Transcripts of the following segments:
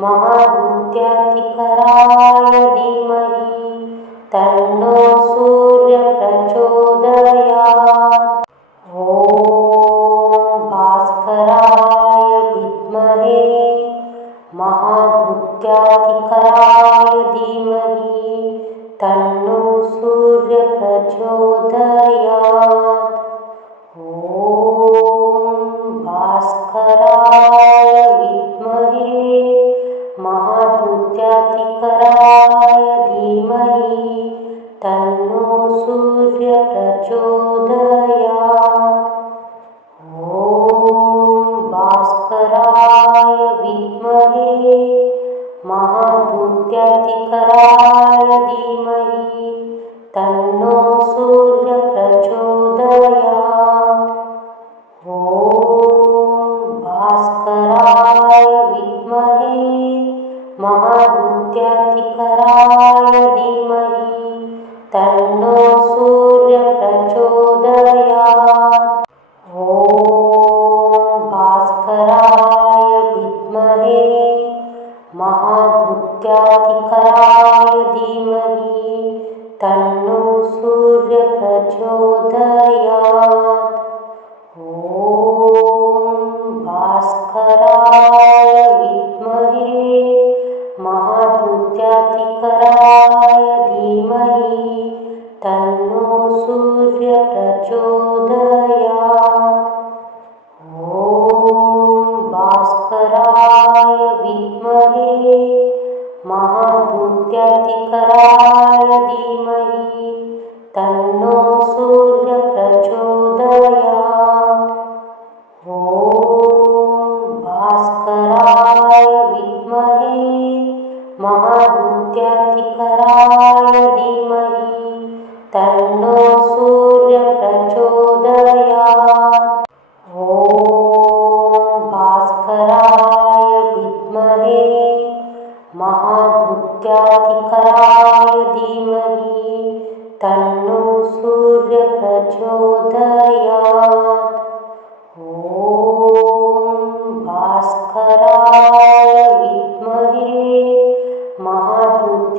महाभूत्याधिकराय tan no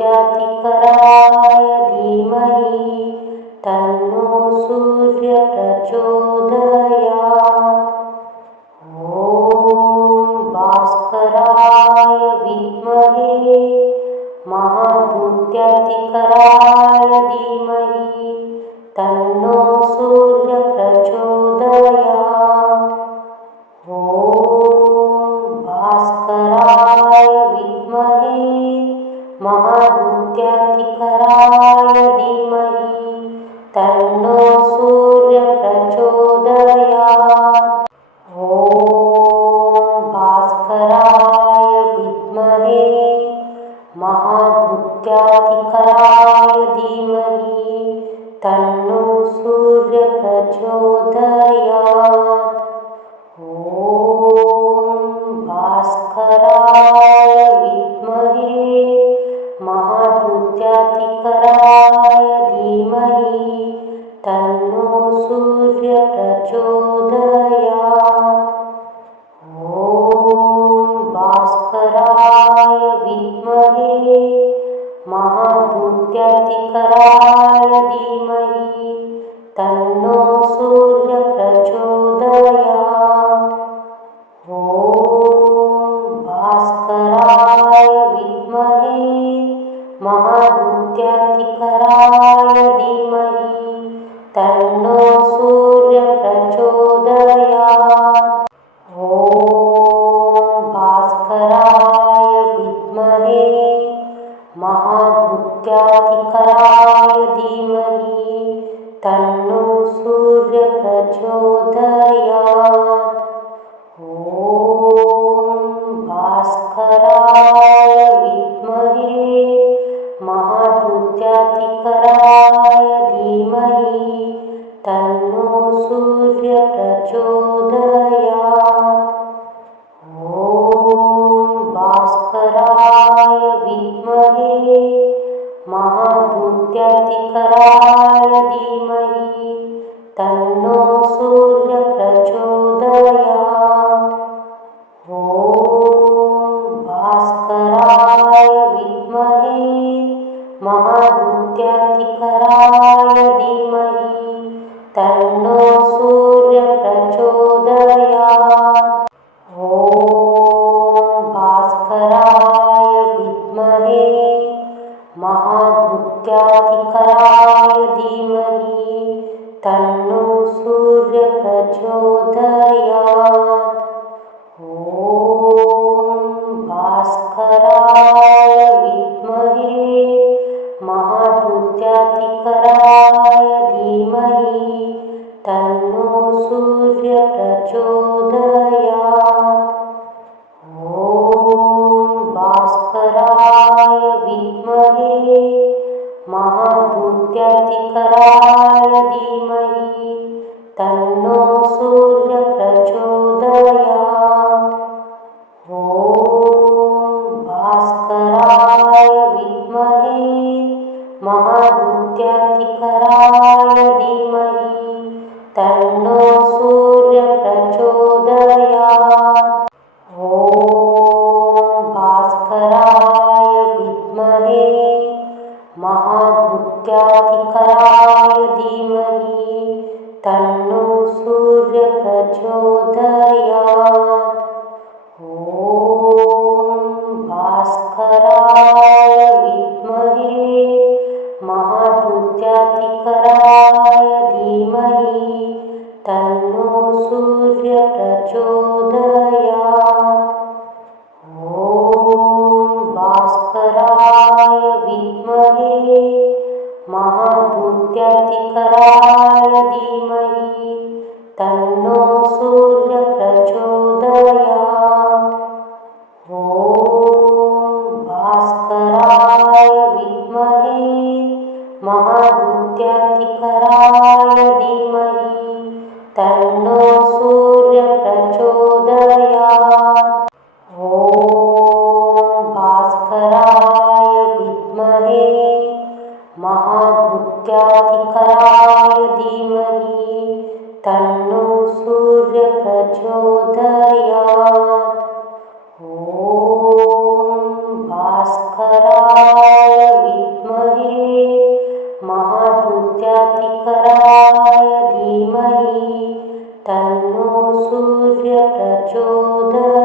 Diya the Lord. मुद्याधिकारा तिकराय धीमहि तन्नो सूर्यप्रचोदयात्। ॐ भास्कराय विद्महे महाभूत तन्नो सूर्यप्रचोदयात्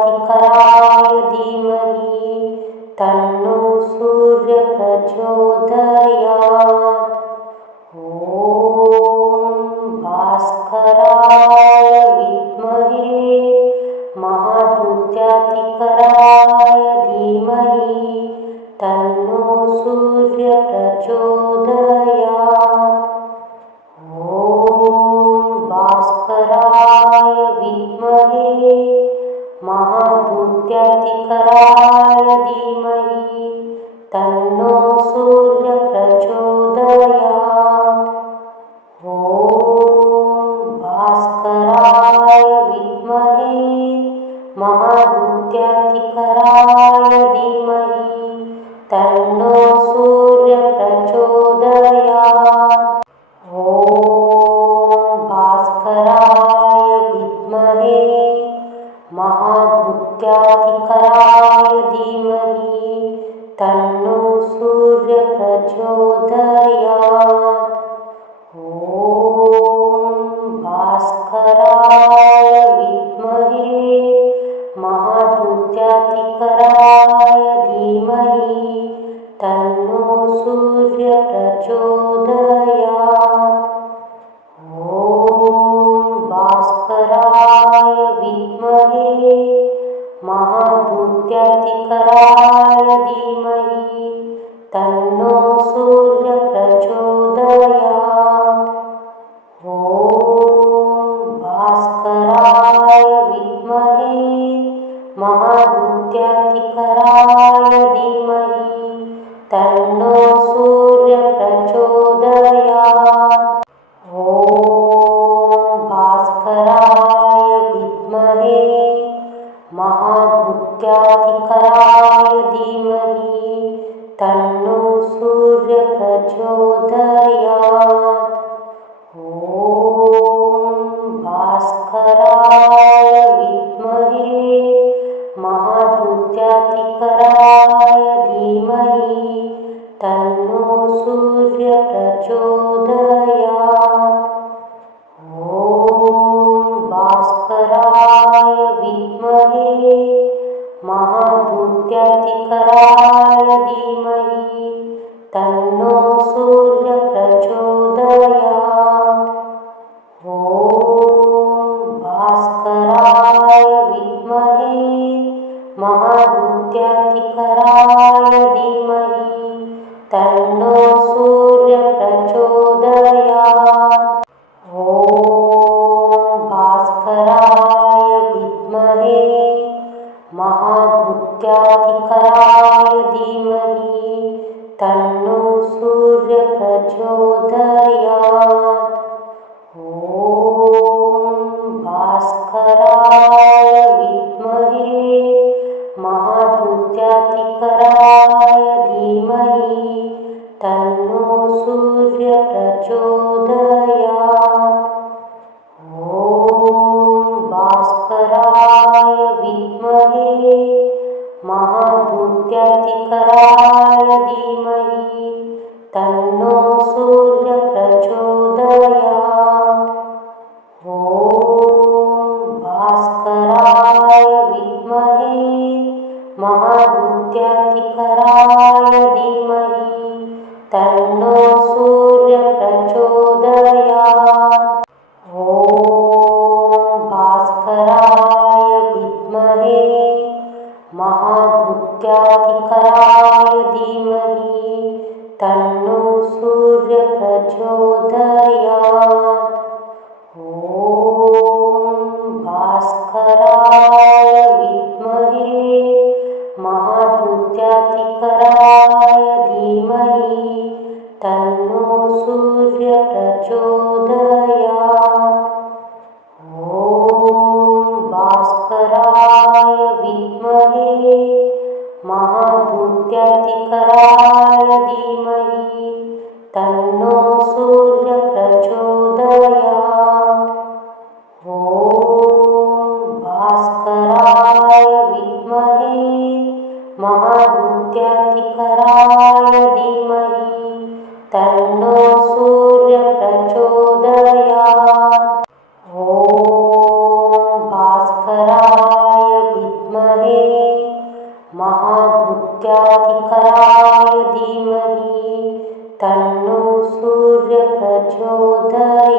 धिकराय धीमहि तन्नो सूर्यप्रचोदयात्। भास्कराय विद्महे महाभूत्यातिकराय muchacho বৌধা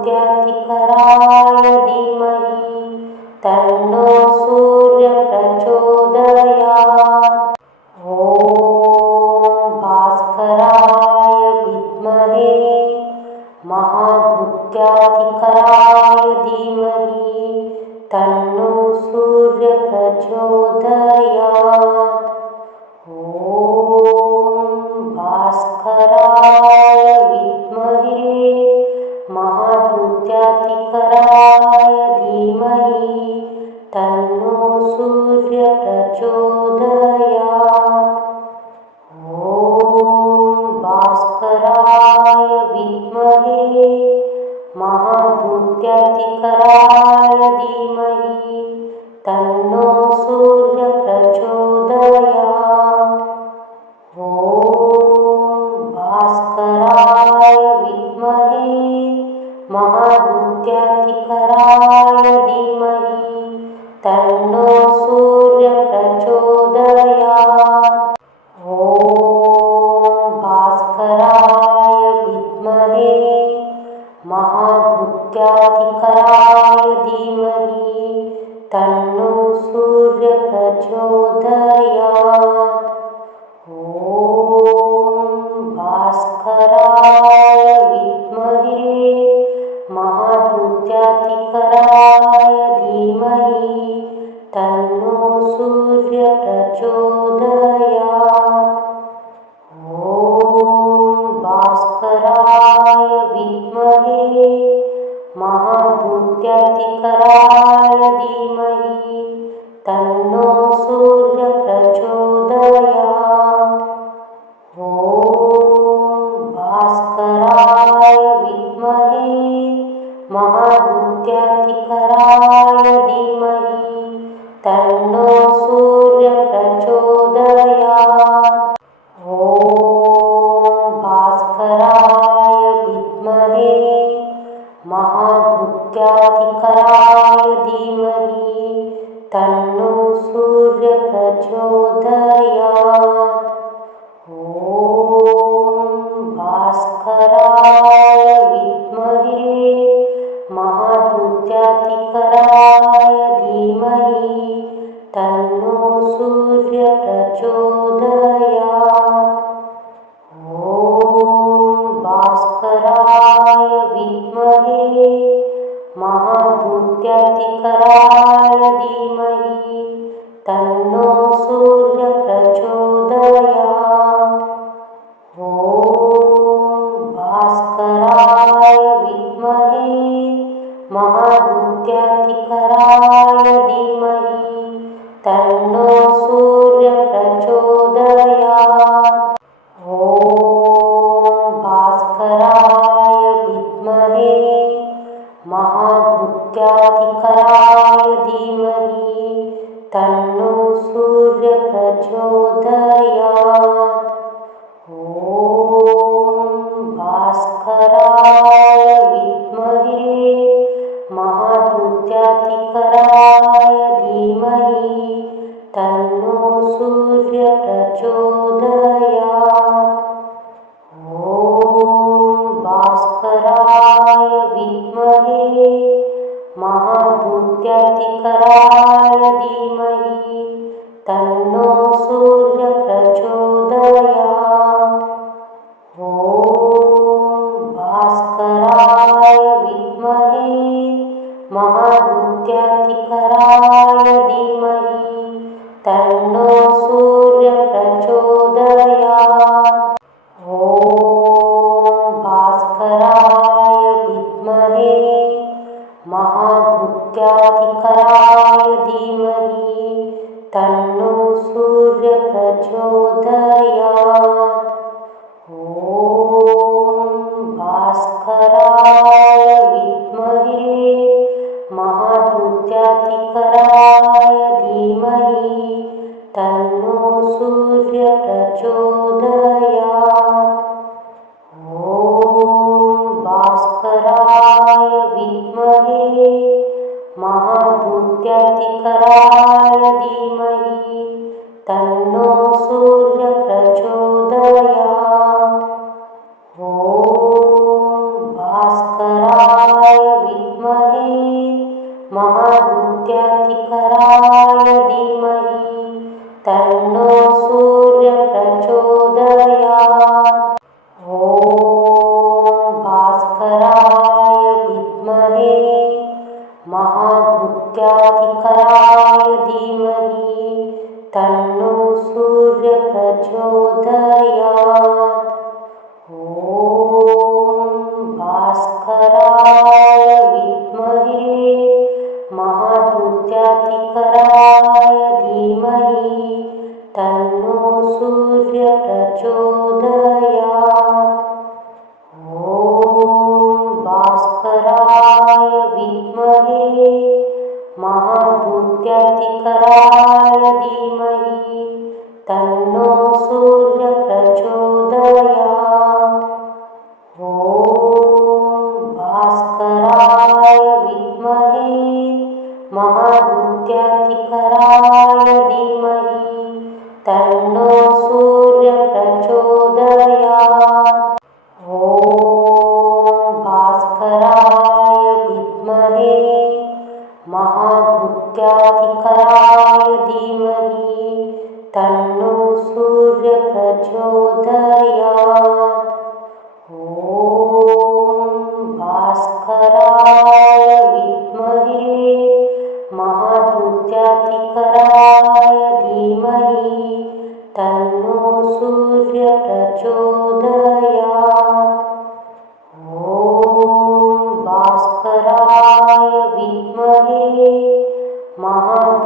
डोक्यात खरा महाभूत्यातिकरा महाधुक्त्याय धीमहि तन्नो सूर्यप्रचोदया রসুল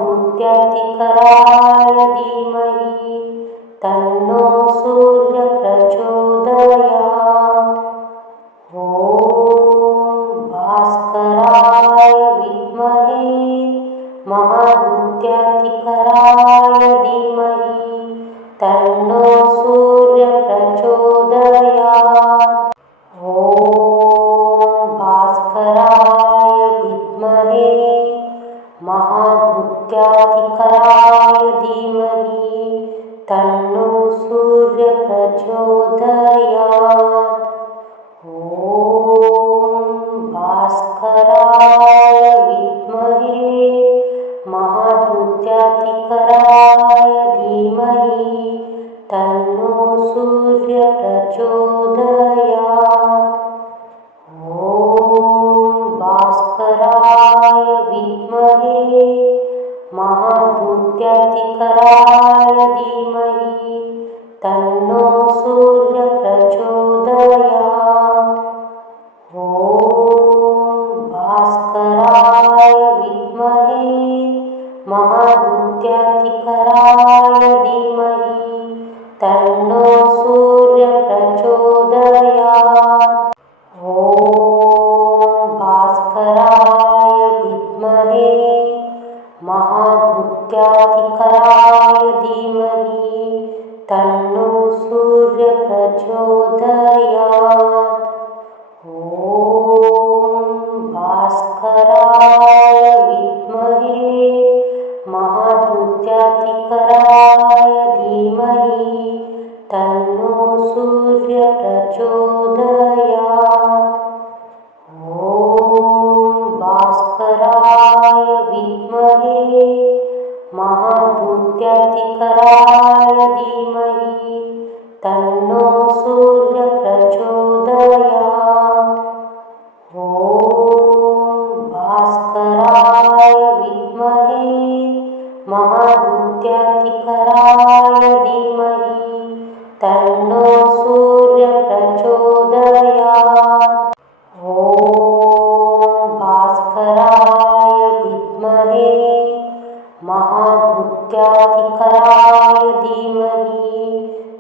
मुक्त्यतिकराय धीमहि तन्नो सूर्य mucho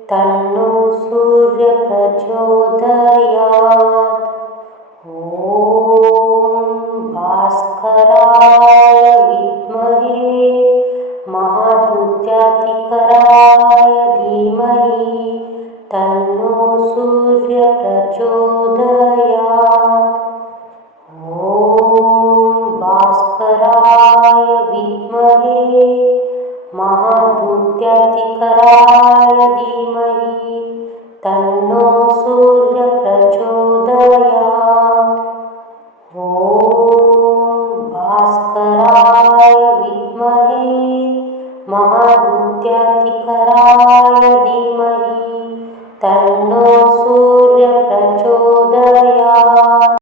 tal